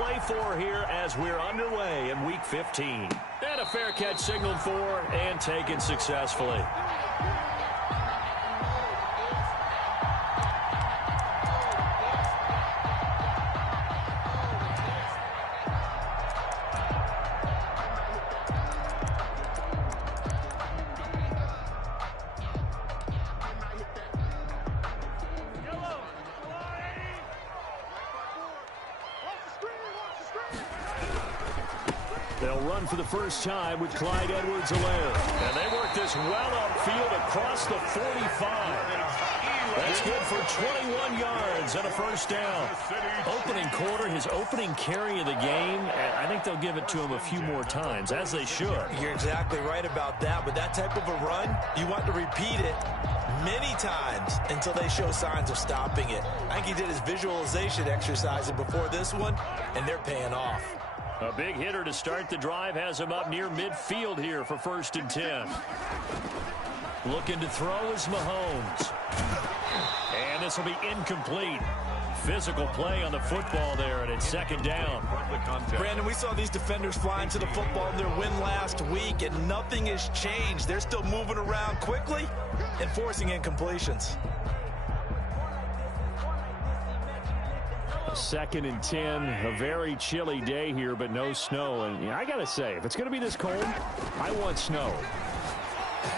play for here as we're underway in Week 15. And a fair catch signaled for and taken successfully. They'll run for the first time with Clyde Edwards-Helaire. And they work this well upfield across the 45. That's good for 21 yards and a first down. Opening quarter, his opening carry of the game, and I think they'll give it to him a few more times, as they should. You're exactly right about that. With that type of a run, you want to repeat it many times until they show signs of stopping it. I think he did his visualization exercise before this one, and they're paying off. A big hitter to start the drive has him up near midfield here for 1st and 10. Looking to throw is Mahomes. And this will be incomplete. Physical play on the football there, and it's 2nd down. Brandon, we saw these defenders flying to the football in their win last week, and nothing has changed. They're still moving around quickly and forcing incompletions. 2nd and 10, a very chilly day here, but no snow. And I got to say, if it's going to be this cold, I want snow.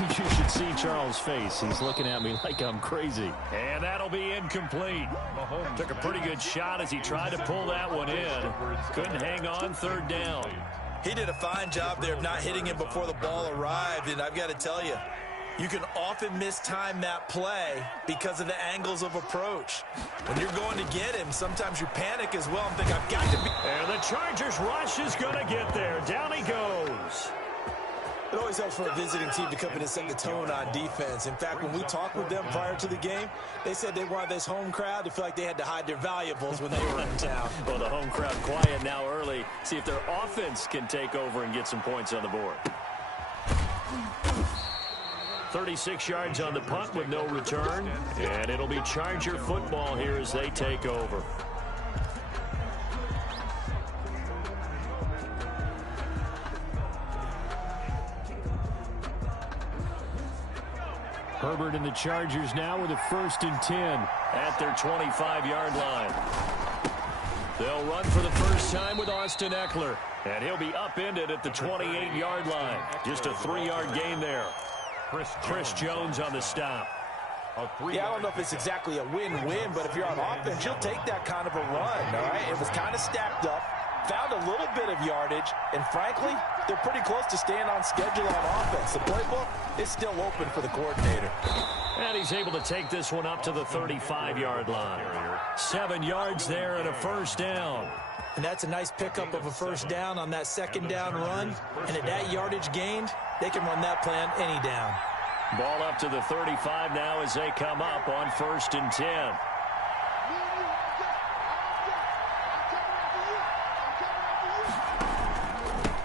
You should see Charles' face. He's looking at me like I'm crazy. And that'll be incomplete. Mahomes took a pretty good shot as he tried to pull that one in. Couldn't hang on, 3rd down. He did a fine job there of not hitting him before the ball arrived, and I've got to tell you, you can often mistime that play because of the angles of approach. When you're going to get him, sometimes you panic as well and think, I've got to be... And the Chargers rush is going to get there. Down he goes. It always helps for a visiting team to come in and set the tone on defense. In fact, when we talked with them prior to the game, they said they wanted this home crowd to feel like they had to hide their valuables when they were in town. Well, the home crowd quiet now early. See if their offense can take over and get some points on the board. 36 yards on the punt with no return. And it'll be Charger football here as they take over. Herbert and the Chargers now with a 1st and 10 at their 25-yard line. They'll run for the first time with Austin Eckler. And he'll be upended at the 28-yard line. Just a 3-yard gain there. Chris Jones on the stop. Yeah, I don't know if it's exactly a win-win, but if you're on offense, you'll take that kind of a run, all right? It was kind of stacked up, found a little bit of yardage, and frankly, they're pretty close to staying on schedule on offense. The playbook is still open for the coordinator. And he's able to take this one up to the 35-yard line. 7 yards there and a first down. And that's a nice pickup of a first down on that 2nd down run. And at that yardage gained, they can run that plan any down. Ball up to the 35 now as they come up on 1st and 10.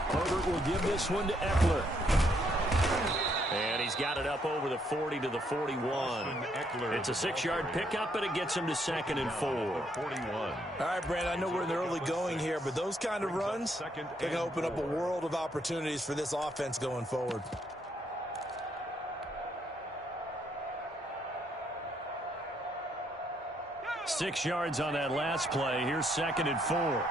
Herbert will give this one to Eckler. And he's got it up over the 40 to the 41. It's a 6-yard pickup, and it gets him to 2nd and 4. All right, Brandon, I know we're in the early going here, but those kind of runs, they can open up a world of opportunities for this offense going forward. Six yards on that last play. Here's 2nd and 4.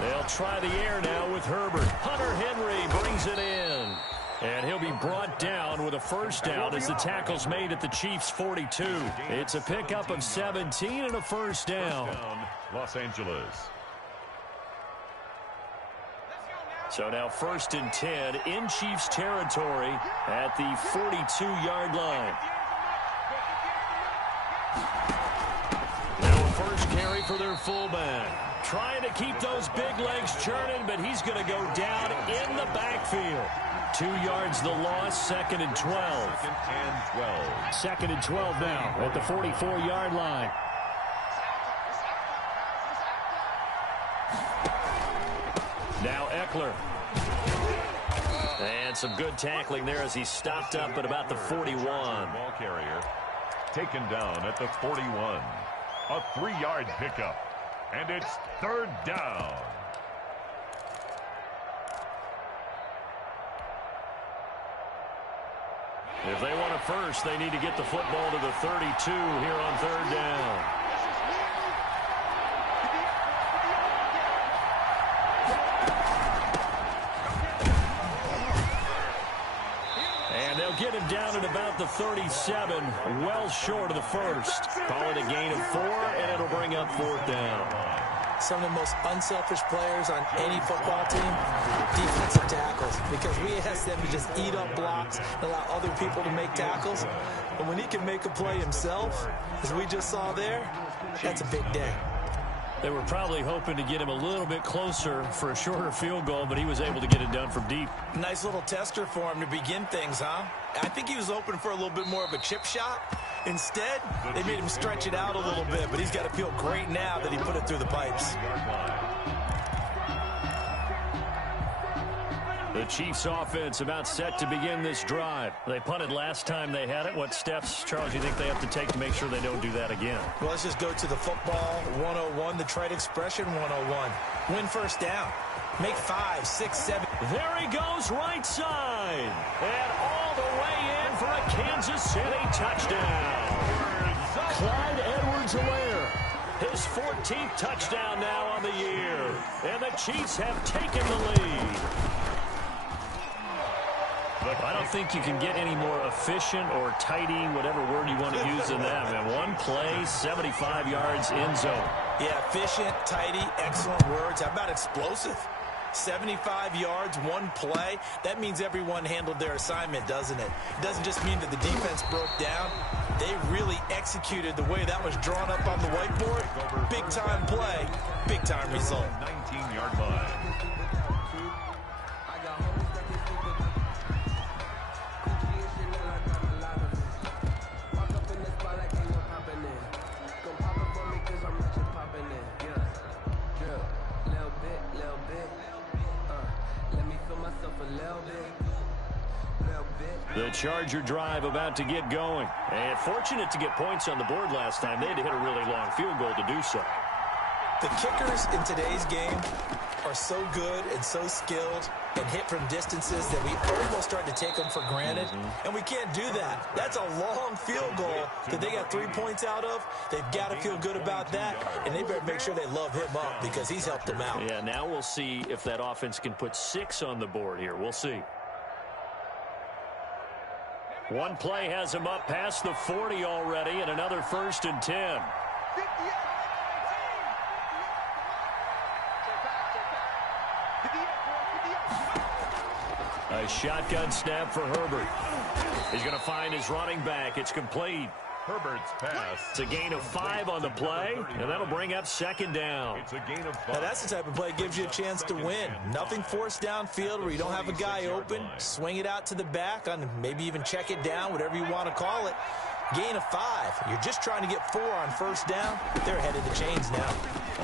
They'll try the air now with Herbert. Hunter Henry brings it in. And he'll be brought down with a first down as the tackle's made at the Chiefs' 42. It's a pickup of 17 and a first down. Los Angeles. So now 1st and 10 in Chiefs territory at the 42-yard line. Now a first carry for their fullback. Trying to keep those big legs churning, but he's going to go down in the backfield. 2 yards the loss, 2nd and 12. 2nd and 12 now at the 44-yard line. Now Eckler. And some good tackling there as he stopped up at about the 41. Ball carrier. Taken down at the 41. A 3-yard pickup. And it's third down. If they want a first, they need to get the football to the 32 here on third down. And they'll get him down at about the 37, well short of the first. Call it a gain of 4, and it'll bring up fourth down. Some of the most unselfish players on any football team, defensive tackles, because we ask them to just eat up blocks and allow other people to make tackles. But when he can make a play himself, as we just saw there, that's a big day. They were probably hoping to get him a little bit closer for a shorter field goal, but he was able to get it done from deep. Nice little tester for him to begin things, huh? I think he was hoping for a little bit more of a chip shot. Instead, they made him stretch it out a little bit, but he's got to feel great now that he put it through the pipes. The Chiefs offense about set to begin this drive. They punted last time they had it. What steps, Charles, you think they have to take to make sure they don't do that again? Well, let's just go to the football 101, the trade expression 101. Win first down. Make 5, 6, 7. There he goes right side. And all the way in for a Kansas City touchdown. Clyde Edwards-Helaire. His 14th touchdown now on the year. And the Chiefs have taken the lead. I don't think you can get any more efficient or tidy, whatever word you want to use than that. And one play, 75 yards in zone. Yeah, efficient, tidy, excellent words. How about explosive? 75 yards, one play. That means everyone handled their assignment, doesn't it? It doesn't just mean that the defense broke down. They really executed the way that was drawn up on the whiteboard. Big-time play, big-time result. 19-yard line. The Charger drive about to get going. And fortunate to get points on the board last time. They had to hit a really long field goal to do so. The kickers in today's game are so good and so skilled and hit from distances that we almost start to take them for granted. And we can't do that. That's a long field goal that they got 3 points out of. They've got to feel good about that. And they better make sure they love him up because he's helped them out. Yeah, now we'll see if that offense can put 6 on the board here. We'll see. One play has him up past the 40 already, and another 1st and 10. A shotgun snap for Herbert. He's going to find his running back. It's complete. Herbert's pass. It's a gain of 5 on the play, and that'll bring up 2nd down. It's a gain of 5. Now that's the type of play that gives you a chance to win. Nothing forced downfield where you don't have a guy open. Swing it out to the back, on maybe even check it down, whatever you want to call it. Gain of 5. You're just trying to get 4 on 1st down. They're ahead of the chains now.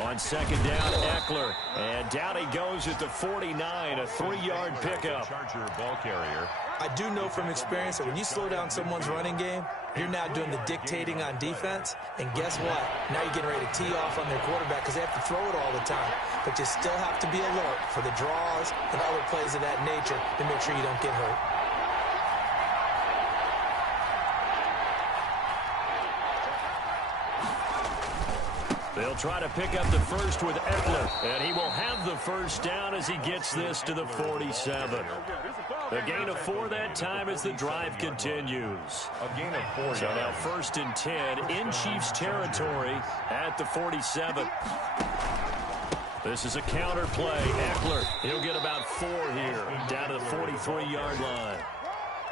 On 2nd down, Eckler. And down he goes at the 49, a 3-yard pickup. Charger ball carrier. I do know from experience that when you slow down someone's running game, you're now doing the dictating on defense. And guess what? Now you're getting ready to tee off on their quarterback because they have to throw it all the time. But you still have to be alert for the draws and other plays of that nature to make sure you don't get hurt. They'll try to pick up the first with Eckler, and he will have the 1st down as he gets this to the 47. A gain of 4 that time as the drive continues. A gain of 4. So now 1st and 10 in Chiefs territory at the 47. This is a counter play. Eckler, he'll get about 4 here, down to the 43-yard line.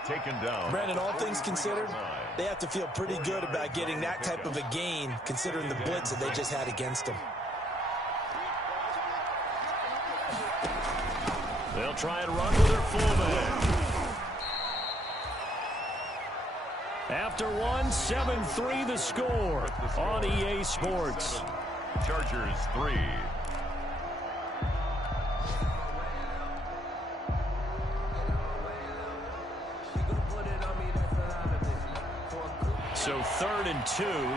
Taken down. Brandon, all things considered, they have to feel pretty good about getting that type of a gain considering the blitz that they just had against them. They'll try and run with their fullback. After 1, 7-3 the score on EA Sports. Chargers 3. So 3rd 3rd and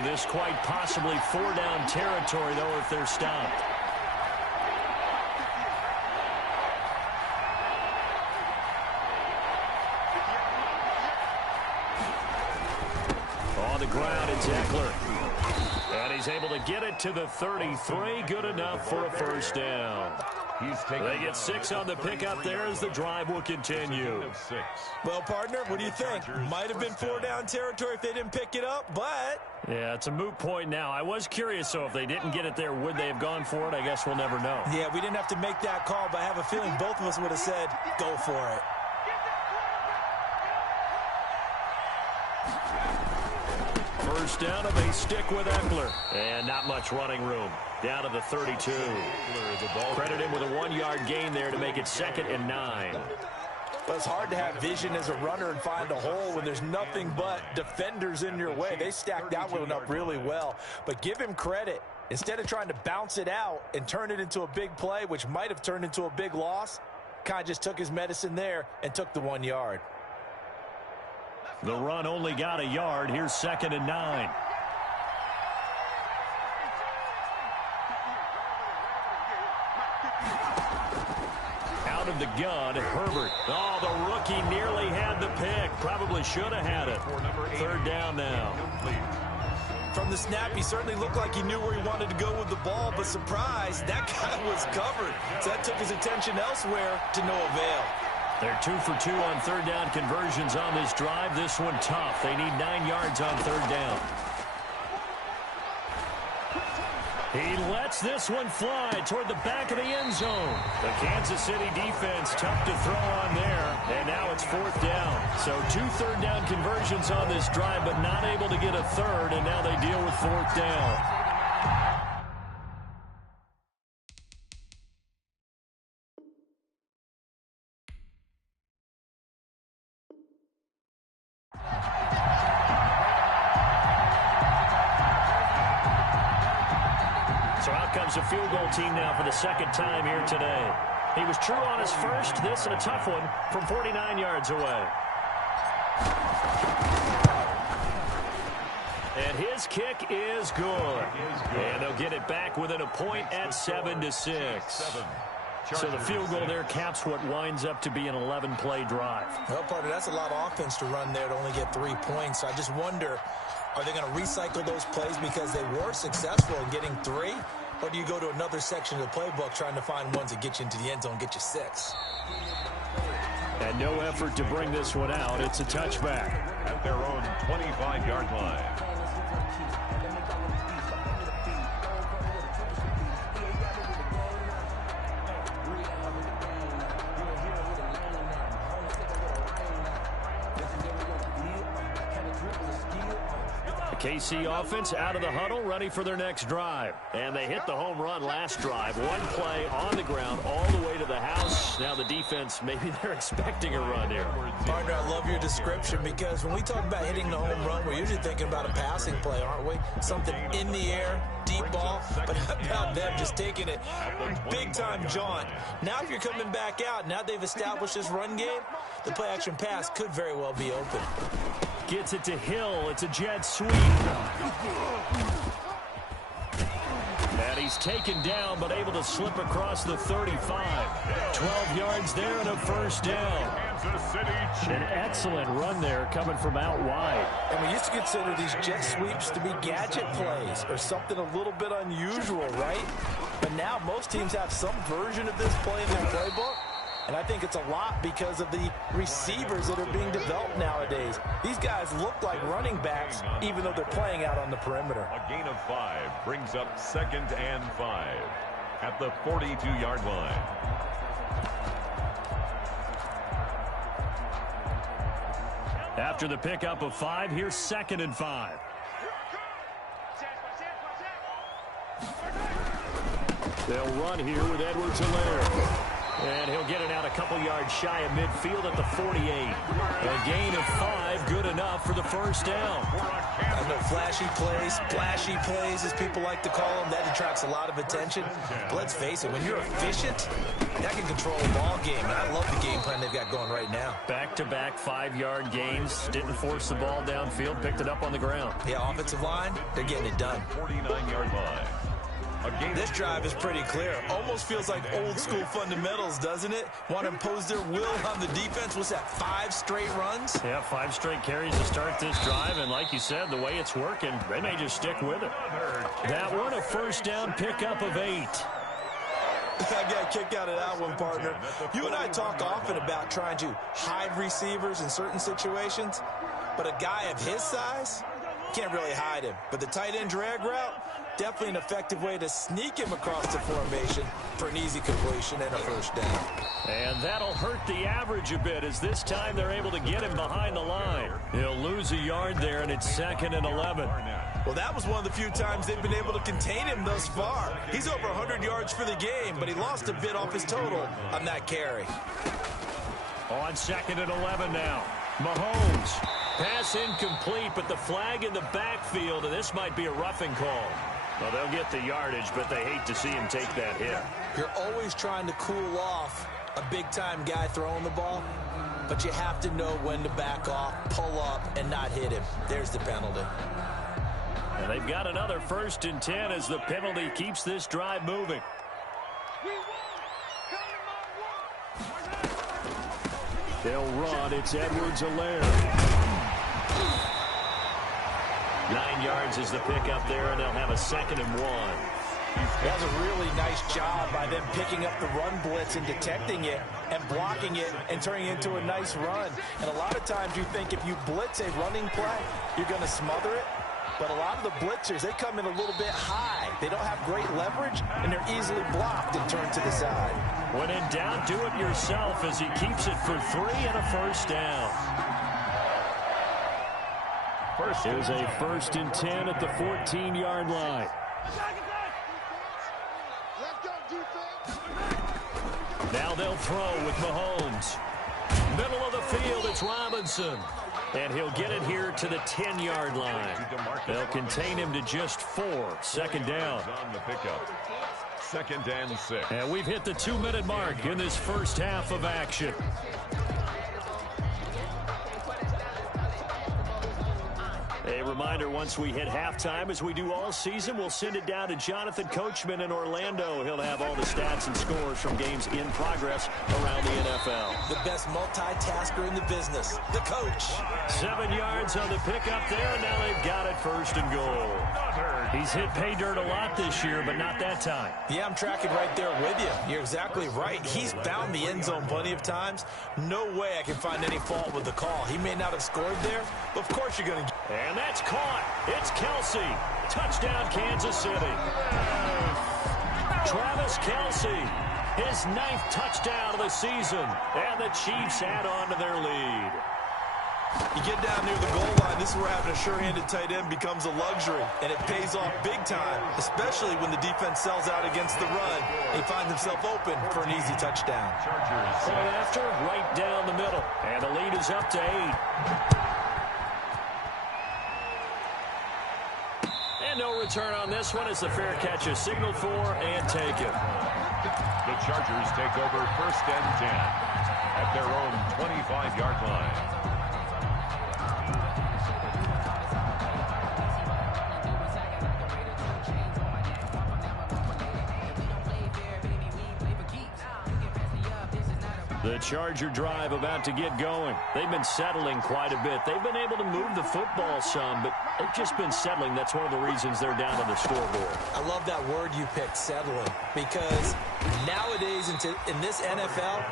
2. This quite possibly 4-down territory, though, if they're stopped. On the ground, it's Eckler. And he's able to get it to the 33. Good enough for a first down. They get 6 on the pickup there as the drive will continue. Well, partner, what do you think? Might have been 4-down territory if they didn't pick it up, but... Yeah, it's a moot point now. I was curious, so if they didn't get it there, would they have gone for it? I guess we'll never know. Yeah, we didn't have to make that call, but I have a feeling both of us would have said, go for it. First down, and they stick with Eckler. And not much running room. Down to the 32. Credit him with a 1-yard gain there to make it 2nd and 9. Well, it's hard to have vision as a runner and find a hole when there's nothing but defenders in your way. They stacked that one up really well. But give him credit. Instead of trying to bounce it out and turn it into a big play, which might have turned into a big loss, kind of just took his medicine there and took the 1 yard. The run only got a yard. Here's 2nd and 9. Out of the gun, Herbert. Oh, the rookie nearly had the pick. Probably should have had it. 3rd down now. From the snap, he certainly looked like he knew where he wanted to go with the ball, but surprise, that guy was covered. So that took his attention elsewhere to no avail. They're 2 for 2 on 3rd down conversions on this drive. This one tough. They need 9 yards on 3rd down. He lets this one fly toward the back of the end zone. The Kansas City defense tough to throw on there. And now it's 4th down. So 2 3rd down conversions on this drive, but not able to get a 3rd. And now they deal with 4th down. So out comes a field goal team now for the 2nd time here today. He was true on his first. This and a tough one from 49 yards away. And his kick is good. And they'll get it back within a point at 7-6. So the field goal there caps what winds up to be an 11-play drive. Well, partner, that's a lot of offense to run there to only get 3 points. I just wonder, are they going to recycle those plays because they were successful in getting 3? Or do you go to another section of the playbook trying to find ones that get you into the end zone, get you 6? And no effort to bring this one out. It's a touchback. At their own 25-yard line. KC offense out of the huddle, ready for their next drive. And they hit the home run last drive. 1 play on the ground all the way to the house. Now the defense, maybe they're expecting a run here. Partner, I love your description because when we talk about hitting the home run, we're usually thinking about a passing play, aren't we? Something in the air, deep ball. But how about them just taking it big-time jaunt? Now if you're coming back out, now they've established this run game, the play-action pass could very well be open. Gets it to Hill. It's a jet sweep. And he's taken down, but able to slip across the 35. 12 yards there and a first down. An excellent run there coming from out wide. And we used to consider these jet sweeps to be gadget plays or something a little bit unusual, right? But now most teams have some version of this play in their playbook. And I think it's a lot because of the receivers that are being developed nowadays. These guys look like running backs, even though they're playing out on the perimeter. A gain of 5 brings up 2nd and 5 at the 42-yard line. After the pickup of 5, here's 2nd and 5. They'll run here with Edwards-Helaire. And he'll get it out a couple yards shy of midfield at the 48. A gain of 5, good enough for the first down. I know flashy plays, as people like to call them. That attracts a lot of attention. But let's face it, when you're efficient, that can control a ball game. And I love the game plan they've got going right now. Back-to-back 5-yard gains. Didn't force the ball downfield. Picked it up on the ground. Yeah, offensive line, they're getting it done. 49-yard line. This drive is pretty clear. Almost feels like old school fundamentals, doesn't it? Want to impose their will on the defense. What's that, 5 straight runs? Yeah, 5 straight carries to start this drive. And like you said, the way it's working, they may just stick with it. That one, a first down pickup of 8. I got a kick out of that one, partner. You and I talk often about trying to hide receivers in certain situations. But a guy of his size, can't really hide him. But the tight end drag route, definitely an effective way to sneak him across the formation for an easy completion and a first down. And that'll hurt the average a bit, as this time they're able to get him behind the line. He'll lose a yard there, and it's 2nd and 11. Well, that was one of the few times they've been able to contain him thus far. He's over 100 yards for the game, but he lost a bit off his total on that carry. On 2nd and 11 now. Mahomes. Pass incomplete, but the flag in the backfield, and this might be a roughing call. Well, they'll get the yardage, but they hate to see him take that hit. You're always trying to cool off a big-time guy throwing the ball, but you have to know when to back off, pull up, and not hit him. There's the penalty. And they've got another 1st and 10 as the penalty keeps this drive moving. They'll run. It's Edwards-Helaire. 9 yards is the pickup there, and they'll have a 2nd and 1. That's a really nice job by them picking up the run blitz and detecting it and blocking it and turning it into a nice run. And a lot of times you think if you blitz a running play, you're going to smother it. But a lot of the blitzers, they come in a little bit high. They don't have great leverage, and they're easily blocked and turned to the side. When in doubt, do it yourself as he keeps it for 3 and a first down. Here's a 1st and 10 at the 14-yard line. Now they'll throw with Mahomes. Middle of the field, it's Robinson. And he'll get it here to the 10-yard line. They'll contain him to just 4. 2nd down. On the pickup. 2nd and 6. And we've hit the 2-minute mark in this first half of action. A reminder, once we hit halftime, as we do all season, we'll send it down to Jonathan Coachman in Orlando. He'll have all the stats and scores from games in progress around the NFL. The best multitasker in the business, the coach. 7 yards on the pickup there, and now they've got it 1st and goal. He's hit pay dirt a lot this year, but not that time. Yeah, I'm tracking right there with you. You're exactly right. He's found the end zone plenty of times. No way I can find any fault with the call. He may not have scored there, but of course you're going to. And that's caught. It's Kelsey. Touchdown, Kansas City. Travis Kelsey, his 9th touchdown of the season. And the Chiefs add on to their lead. You get down near the goal line, this is where having a sure-handed tight end becomes a luxury, and it pays off big time, especially when the defense sells out against the run. He finds himself open for an easy touchdown. Point after, right down the middle, and the lead is up to 8. And no return on this one as the fair catch is signaled for and taken. The Chargers take over 1st and 10 at their own 25-yard line. The Charger drive about to get going. They've been settling quite a bit. They've been able to move the football some, but they've just been settling. That's one of the reasons they're down on the scoreboard. I love that word you picked, settling, because nowadays in this NFL,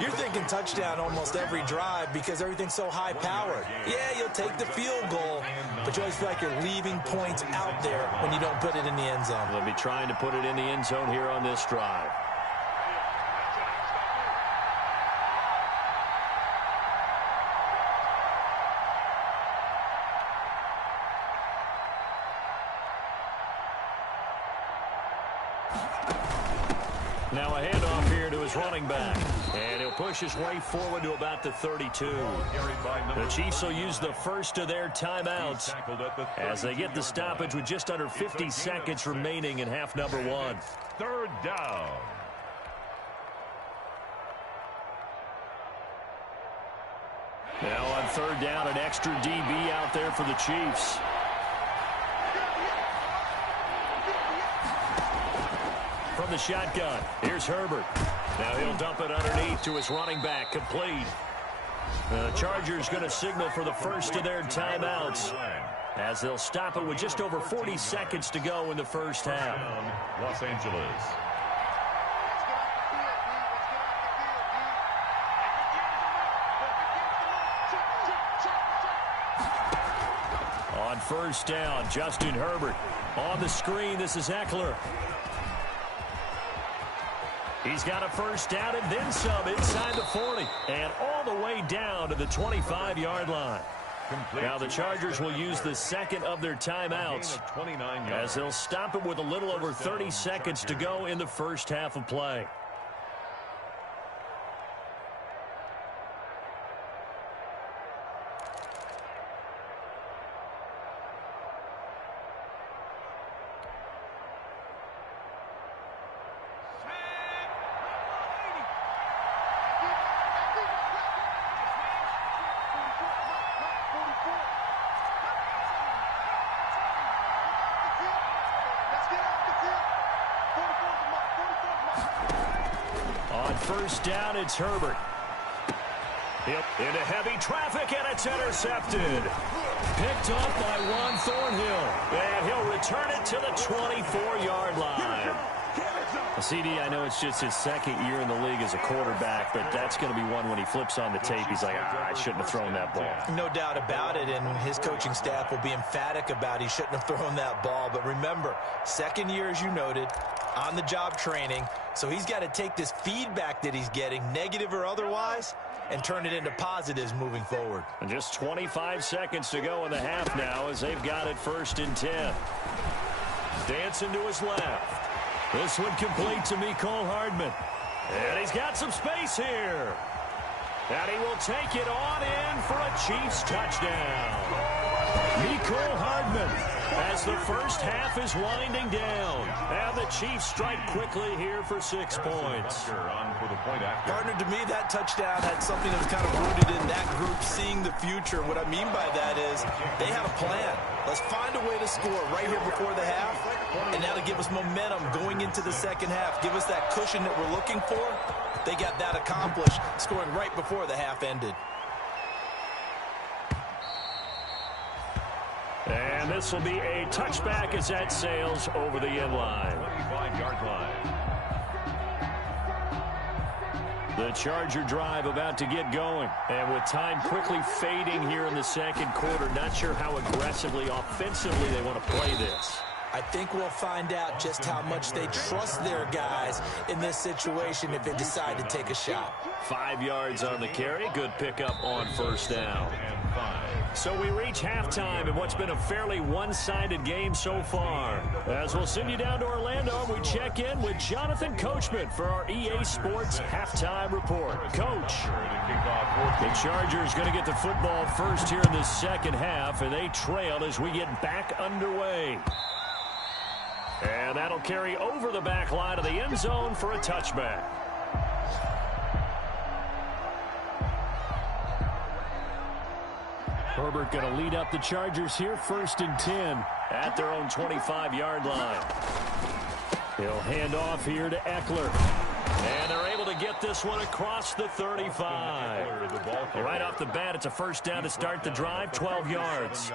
you're thinking touchdown almost every drive because everything's so high-powered. Yeah, you'll take the field goal, but you always feel like you're leaving points out there when you don't put it in the end zone. They'll be trying to put it in the end zone here on this drive. Now a handoff here to his running back. And he'll push his way forward to about the 32. The Chiefs will use the first of their timeouts as they get the stoppage with just under 50 seconds remaining in half number 1. Third down. Now on third down, an extra DB out there for the Chiefs. From the shotgun, here's Herbert. Now he'll dump it underneath to his running back, complete. The Chargers going to signal for the first of their timeouts as they'll stop it with just over 40 seconds to go in the first half. Los Angeles. On first down, Justin Herbert. On the screen, this is Eckler. He's got a first down and then some inside the 40. And all the way down to the 25-yard line. Now the Chargers will use the second of their timeouts as they'll stop it with a little over 30 seconds to go in the first half of play. First down, it's Herbert. Into heavy traffic, and it's intercepted. Picked up by Juan Thornhill. And he'll return it to the 24-yard line. CD, I know it's just his second year in the league as a quarterback, but that's going to be one when he flips on the tape. He's like, I shouldn't have thrown that ball. No doubt about it, and his coaching staff will be emphatic about he shouldn't have thrown that ball. But remember, second year, as you noted, on-the-job training. So he's got to take this feedback that he's getting, negative or otherwise, and turn it into positives moving forward. And just 25 seconds to go in the half now as they've got it first and 10. Dancing to his left. This one complete to Mecole Hardman. And he's got some space here. And he will take it on in for a Chiefs touchdown. Mecole Hardman as the first half is winding down. And the Chiefs strike quickly here for 6 points. Partner, to me, that touchdown had something that was kind of rooted in that group seeing the future. What I mean by that is they had a plan. Let's find a way to score right here before the half, and that'll give us momentum going into the second half. Give us that cushion that we're looking for. They got that accomplished, scoring right before the half ended. And this will be a touchback as that sails over the end line. 25-yard line. The Charger drive about to get going. And with time quickly fading here in the second quarter, not sure how aggressively, offensively they want to play this. I think we'll find out just how much they trust their guys in this situation if they decide to take a shot. 5 yards on the carry. Good pickup on first down. So we reach halftime in what's been a fairly one-sided game so far. As we'll send you down to Orlando, we check in with Jonathan Coachman for our EA Sports Halftime Report. Coach, the Chargers going to get the football first here in the second half, and they trail as we get back underway. And that'll carry over the back line of the end zone for a touchback. Herbert going to lead up the Chargers here, first and 10 at their own 25-yard line. He'll hand off here to Eckler. And they're able to get this one across the 35. Right off the bat, it's a first down to start the drive, 12 yards.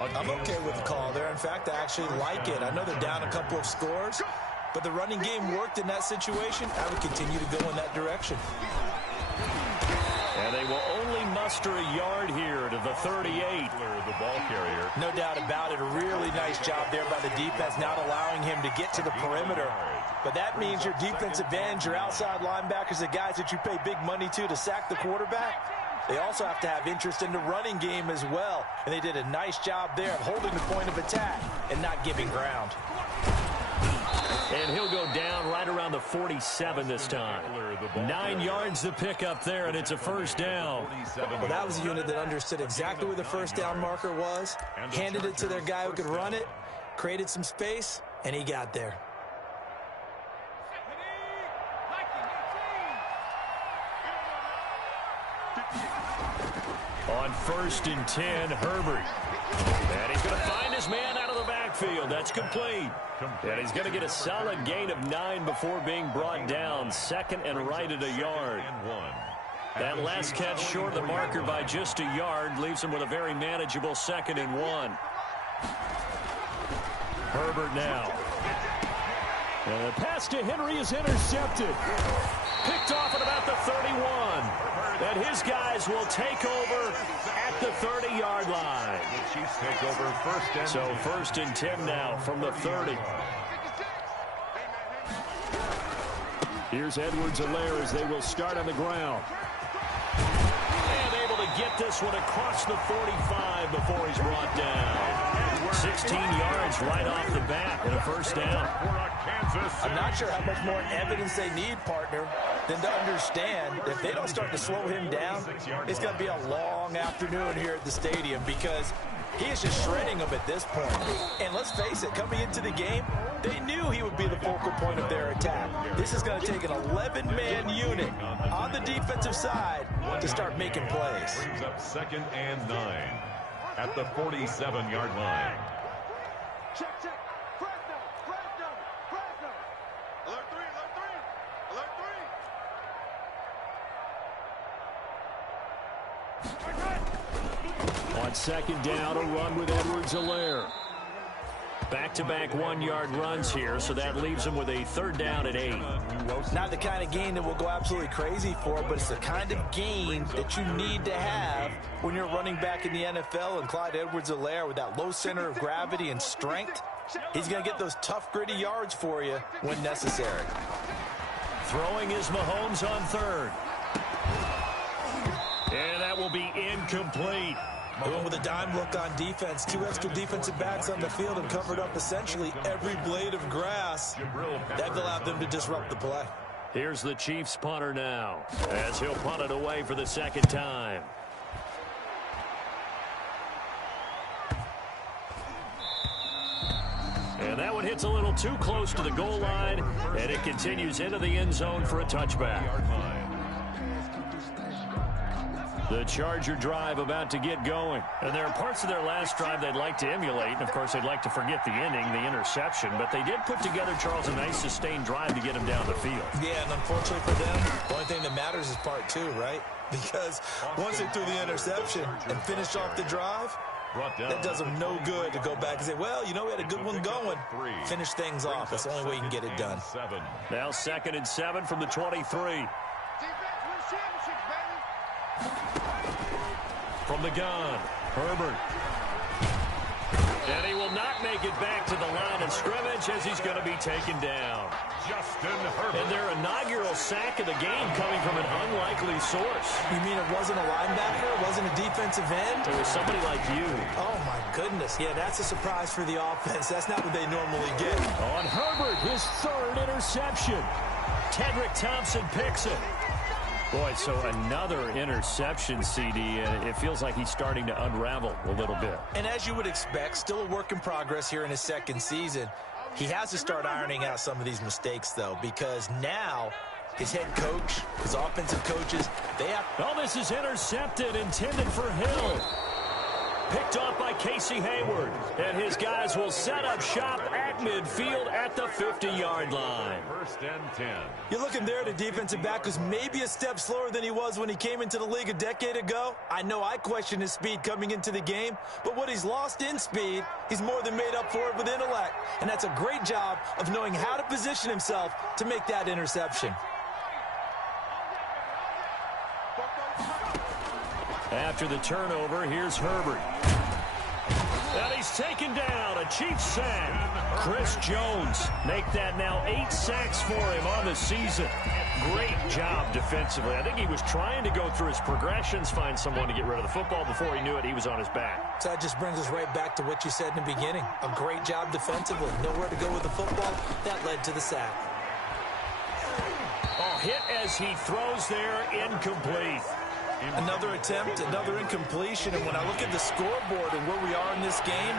I'm okay with the call there. In fact, I actually like it. I know they're down a couple of scores, but the running game worked in that situation. I would continue to go in that direction. And they will only muster a yard here to the 38. The ball carrier. No doubt about it. A really nice job there by the defense, not allowing him to get to the perimeter. But that means your defensive ends, your outside linebackers, the guys that you pay big money to sack the quarterback, they also have to have interest in the running game as well. And they did a nice job there of holding the point of attack and not giving ground. And he'll go down right around the 47 this time. 9 yards to pick up there, and it's a first down. Well, that was a unit that understood exactly where the first down marker was, handed it to their guy who could run it, created some space, and he got there. On 1st and 10, Herbert. And he's going to find his man out of the backfield. That's complete. And he's going to get a solid gain of 9 before being brought down. Second and right at a yard. That last catch short of the marker by just a yard leaves him with a very manageable 2nd and 1. Herbert now. And the pass to Henry is intercepted. Picked off at about the 31. And his guys will take over at the 30-yard line. The Chiefs take over 1st and 10. So 1st and 10 now from the 30. Here's Edwards-Helaire as they will start on the ground. And able to get this one across the 45 before he's brought down. 16 yards right off the bat and a first down. I'm not sure how much more evidence they need, partner, than to understand if they don't start to slow him down, it's going to be a long afternoon here at the stadium because he is just shredding them at this point. And let's face it, coming into the game, they knew he would be the focal point of their attack. This is going to take an 11-man unit on the defensive side to start making plays. Brings up 2nd and 9 at the 47-yard line. Check. Fresno. Alert 3. On 2nd down, a run with Edwards-Helaire. Back-to-back 1-yard runs here, so that leaves him with a 3rd down at 8. Not the kind of gain that we'll go absolutely crazy for, but it's the kind of gain that you need to have when you're running back in the NFL. And Clyde Edwards-Helaire, with that low center of gravity and strength, he's going to get those tough, gritty yards for you when necessary. Throwing is Mahomes on 3rd. And that will be incomplete. Going with a dime look on defense. 2 extra defensive backs on the field and covered up essentially every blade of grass. That allowed them to disrupt the play. Here's the Chiefs punter now as he'll punt it away for the 2nd time. And that one hits a little too close to the goal line, and it continues into the end zone for a touchback. The Charger drive about to get going. And there are parts of their last drive they'd like to emulate. And, of course, they'd like to forget the inning, the interception. But they did put together, Charles, a nice sustained drive to get him down the field. Yeah, and unfortunately for them, the only thing that matters is part 2, right? Because once they threw the interception and finished off the drive, that does them no good to go back and say, well, you know, we had a good one going. Finish things off. That's the only way you can get it done. Now 2nd and 7 from the 23. From the gun, Herbert. And he will not make it back to the line of scrimmage as he's going to be taken down. Justin Herbert. And their inaugural sack of the game coming from an unlikely source. You mean it wasn't a linebacker? It wasn't a defensive end? It was somebody like you. Oh, my goodness. Yeah, that's a surprise for the offense. That's not what they normally get. On Herbert, his 3rd interception. Tedrick Thompson picks it. Boy, so another interception, CD, and it feels like he's starting to unravel a little bit. And as you would expect, still a work in progress here in his 2nd season. He has to start ironing out some of these mistakes, though, because now his head coach, his offensive coaches, they have... Oh, this is intercepted, intended for Hill. Picked off by Casey Hayward. And his guys will set up shop at midfield at the 50-yard line. 1st and 10. You're looking there at a defensive back who's maybe a step slower than he was when he came into the league a decade ago. I know I questioned his speed coming into the game, but what he's lost in speed, he's more than made up for it with intellect. And that's a great job of knowing how to position himself to make that interception. After the turnover, here's Herbert. And he's taken down. A Chiefs sack. Chris Jones make that now 8 sacks for him on the season. Great job defensively. I think he was trying to go through his progressions, find someone to get rid of the football. Before he knew it, he was on his back. So that just brings us right back to what you said in the beginning. A great job defensively. Nowhere to go with the football. That led to the sack. Oh, hit as he throws there, incomplete. Another attempt, another incompletion. And when I look at the scoreboard and where we are in this game,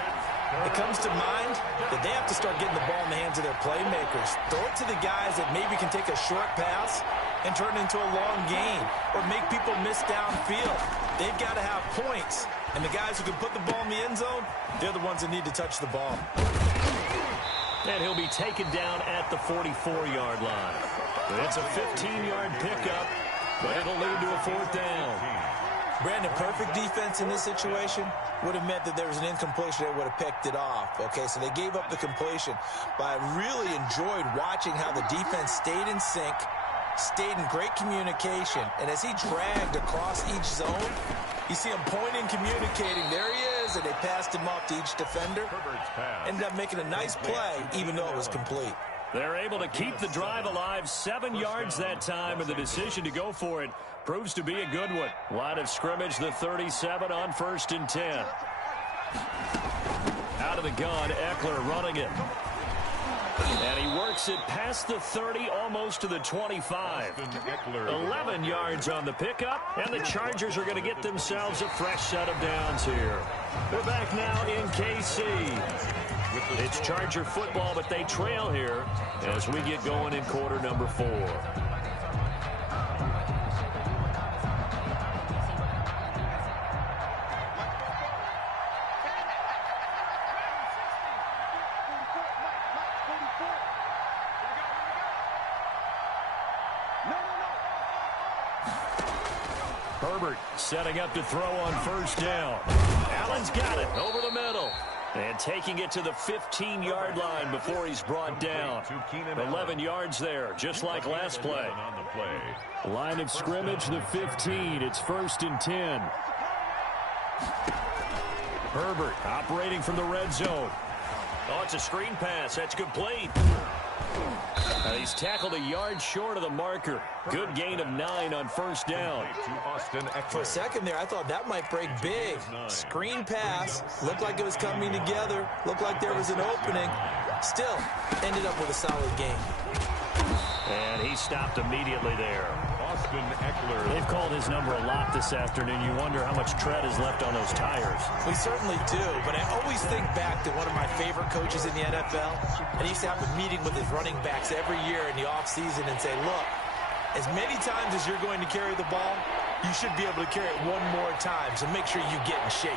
it comes to mind that they have to start getting the ball in the hands of their playmakers. Throw it to the guys that maybe can take a short pass and turn it into a long gain or make people miss downfield. They've got to have points. And the guys who can put the ball in the end zone, they're the ones that need to touch the ball. And he'll be taken down at the 44-yard line. It's a 15-yard pickup, but it'll lead to a 4th down. Brandon, perfect defense in this situation would have meant that there was an incompletion that would have picked it off. Okay, so they gave up the completion. But I really enjoyed watching how the defense stayed in sync, stayed in great communication. And as he dragged across each zone, you see him pointing, communicating. There he is, and they passed him off to each defender. Ended up making a nice play, even though it was complete. They're able to keep the drive alive, 7 yards that time, and the decision to go for it proves to be a good one. Line of scrimmage, the 37 on 1st and 10. Out of the gun, Eckler running it. And he works it past the 30, almost to the 25. 11 yards on the pickup, and the Chargers are going to get themselves a fresh set of downs here. We're back now in KC. It's Charger football, but they trail here as we get going in quarter number 4. Herbert setting up to throw on 1st down. Allen's got it over the middle. And taking it to the 15-yard line before he's brought down. 11 yards there, just like last play. Line of scrimmage, the 15. It's 1st and 10. Herbert operating from the red zone. Oh, it's a screen pass. That's complete. He's tackled a yard short of the marker. Good gain of 9 on 1st down. For a second there, I thought that might break big. Screen pass. Looked like it was coming together. Looked like there was an opening. Still, ended up with a solid game. And he stopped immediately there. They've called his number a lot this afternoon. You wonder how much tread is left on those tires. We certainly do, but I always think back to one of my favorite coaches in the NFL. And he used to have a meeting with his running backs every year in the offseason and say, look, as many times as you're going to carry the ball, you should be able to carry it one more time, so make sure you get in shape.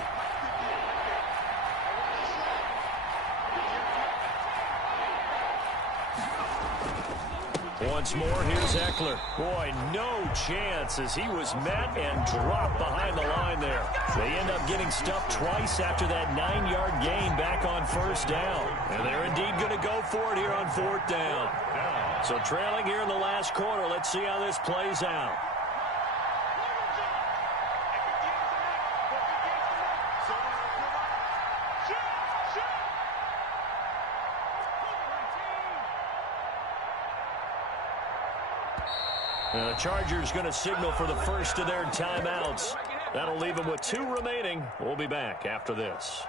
Once more, here's Eckler. Boy, no chance as he was met and dropped behind the line there. They end up getting stuffed twice after that 9-yard gain back on 1st down. And they're indeed going to go for it here on 4th down. So trailing here in the last quarter, let's see how this plays out. The Chargers going to signal for the first of their timeouts. That'll leave them with 2 remaining. We'll be back after this.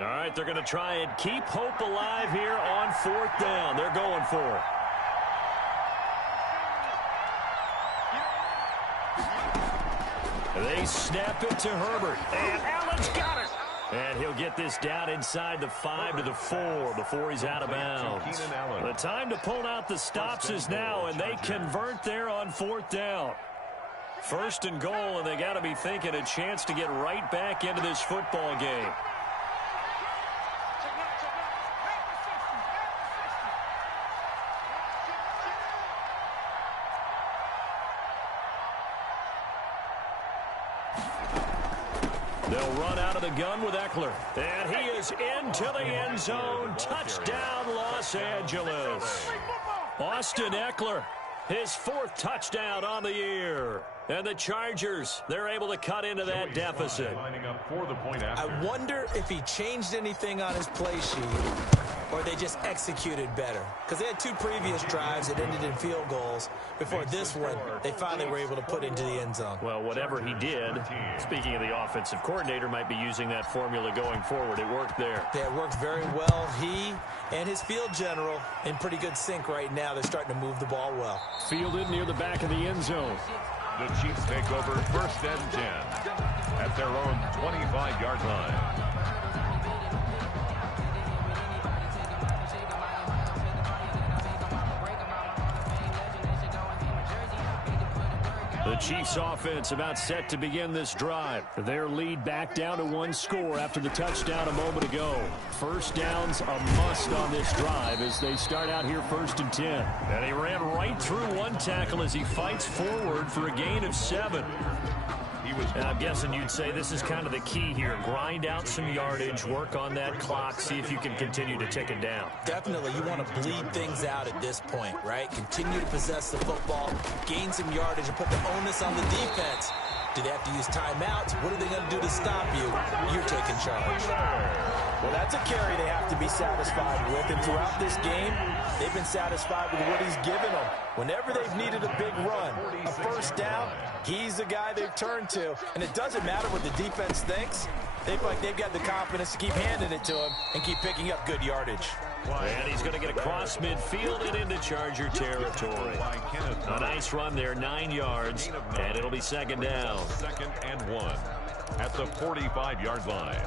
All right, they're going to try and keep hope alive here on 4th down. They're going for it. They snap it to Herbert, and Allen's got it. And he'll get this down inside the 5 to the 4 before he's out of bounds. The time to pull out the stops is now, and they convert there on 4th down. 1st and goal, and they got to be thinking a chance to get right back into this football game. They'll run out of the gun with Eckler. And he is into the end zone. Touchdown, Los Angeles. Austin Eckler, his 4th touchdown on the year. And the Chargers, they're able to cut into that deficit. I wonder if he changed anything on his play sheet or they just executed better. Because they had 2 previous drives that ended in field goals. Before this one, they finally were able to put into the end zone. Well, whatever he did, speaking of the offensive coordinator, might be using that formula going forward. It worked there. Yeah, it worked very well. He and his field general in pretty good sync right now. They're starting to move the ball well. Fielded near the back of the end zone. The Chiefs take over 1st and 10 at their own 25-yard line. The Chiefs offense about set to begin this drive. Their lead back down to 1 score after the touchdown a moment ago. First down's a must on this drive as they start out here 1st and 10. And he ran right through 1 tackle as he fights forward for a gain of 7. And I'm guessing you'd say this is kind of the key here. Grind out some yardage, work on that clock, see if you can continue to tick it down. Definitely, you want to bleed things out at this point, right? Continue to possess the football, gain some yardage, and put the onus on the defense. Do they have to use timeouts? What are they going to do to stop you? You're taking charge. Well, that's a carry they have to be satisfied with. And throughout this game, they've been satisfied with what he's given them. Whenever they've needed a big run, a first down, he's the guy they've turned to. And it doesn't matter what the defense thinks. They feel like they've got the confidence to keep handing it to him and keep picking up good yardage. And he's going to get across midfield and into Charger territory. A nice run there, 9 yards, and it'll be 2nd down. 2nd and 1 at the 45-yard line.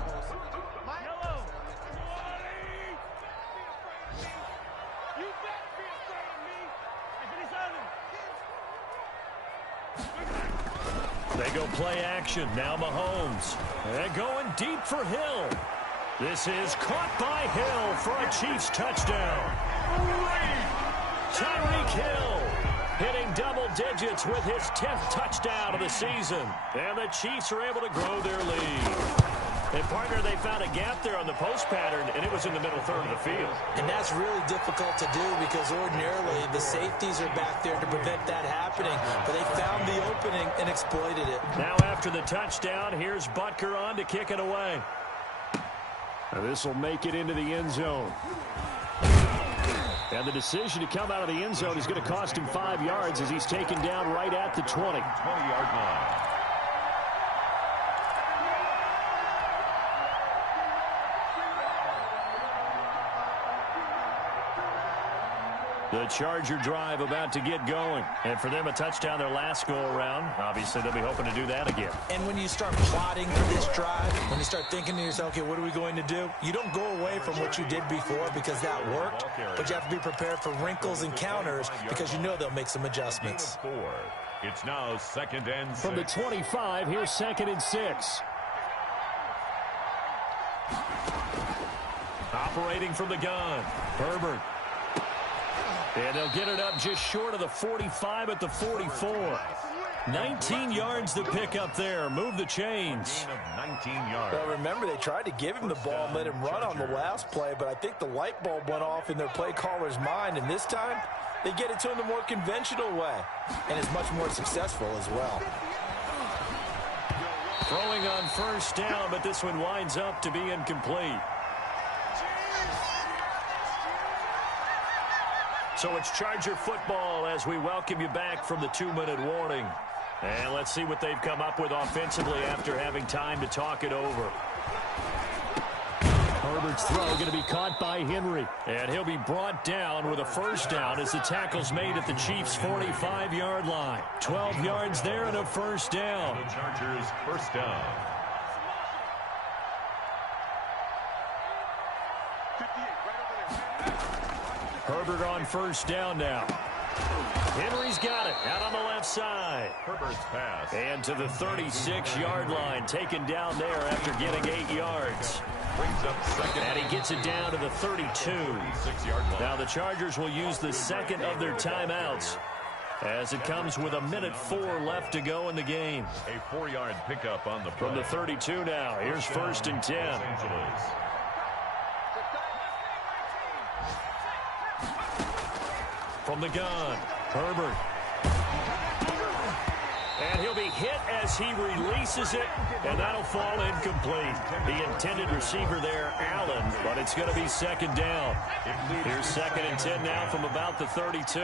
They go play action. Now Mahomes. They're going deep for Hill. This is caught by Hill for a Chiefs touchdown. Tyreek Hill hitting double digits with his 10th touchdown of the season. And the Chiefs are able to grow their lead. And, partner, they found a gap there on the post pattern, and it was in the middle third of the field. And that's really difficult to do because ordinarily the safeties are back there to prevent that happening. But they found the opening and exploited it. Now after the touchdown, here's Butker on to kick it away. This will make it into the end zone. And the decision to come out of the end zone is going to cost him 5 yards as he's taken down right at the 20. 20-yard line. The Charger drive about to get going. And for them, a touchdown their last go-around. Obviously, they'll be hoping to do that again. And when you start plotting for this drive, when you start thinking to yourself, okay, what are we going to do? You don't go away from what you did before because that worked, but you have to be prepared for wrinkles and counters because you know they'll make some adjustments. It's now 2nd and 6. From the 25, here's 2nd and 6. Operating from the gun, Herbert. And they'll get it up just short of the 45 at the 44. 19 yards to pick up there. Move the chains. 19 yards. Well, remember, they tried to give him the ball and let him run on the last play, but I think the light bulb went off in their play caller's mind, and this time they get it to him the more conventional way, and it's much more successful as well. Throwing on first down, but this one winds up to be incomplete. So it's Charger football as we welcome you back from the 2-minute warning. And let's see what they've come up with offensively after having time to talk it over. Herbert's throw going to be caught by Henry. And he'll be brought down with a first down as the tackle's made at the Chiefs' 45-yard line. 12 yards there and a first down. The Chargers first down. Herbert on first down now. Henry's got it out on the left side. Herbert's pass. And to the 36-yard line, taken down there after getting 8 yards. Brings up 2nd. And he gets it down to the 32. 36-yard line. Now the Chargers will use the second of their timeouts. as it comes with 1:04 left to go in the game. A 4-yard pickup on the play. From the 32 now, here's 1st and 10. Los Angeles. From the gun, Herbert. And he'll be hit as he releases it, and that'll fall incomplete. The intended receiver there, Allen, but it's going to be 2nd down. Here's 2nd and 10 now from about the 32.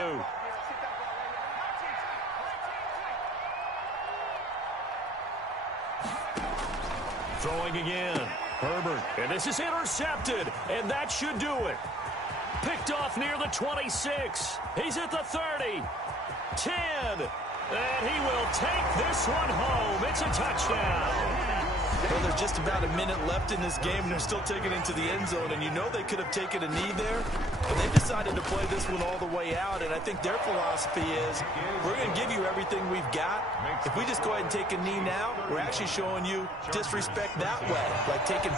Throwing again, Herbert, and this is intercepted, and that should do it. Picked off near the 26. He's at the 30. 10. And he will take this one home. It's a touchdown. Well, there's just about a minute left in this game, and they're still taking it into the end zone. And you know they could have taken a knee there, but they decided to play this one all the way out. And I think their philosophy is, we're going to give you everything we've got. If we just go ahead and take a knee now, we're actually showing you disrespect that way, like taking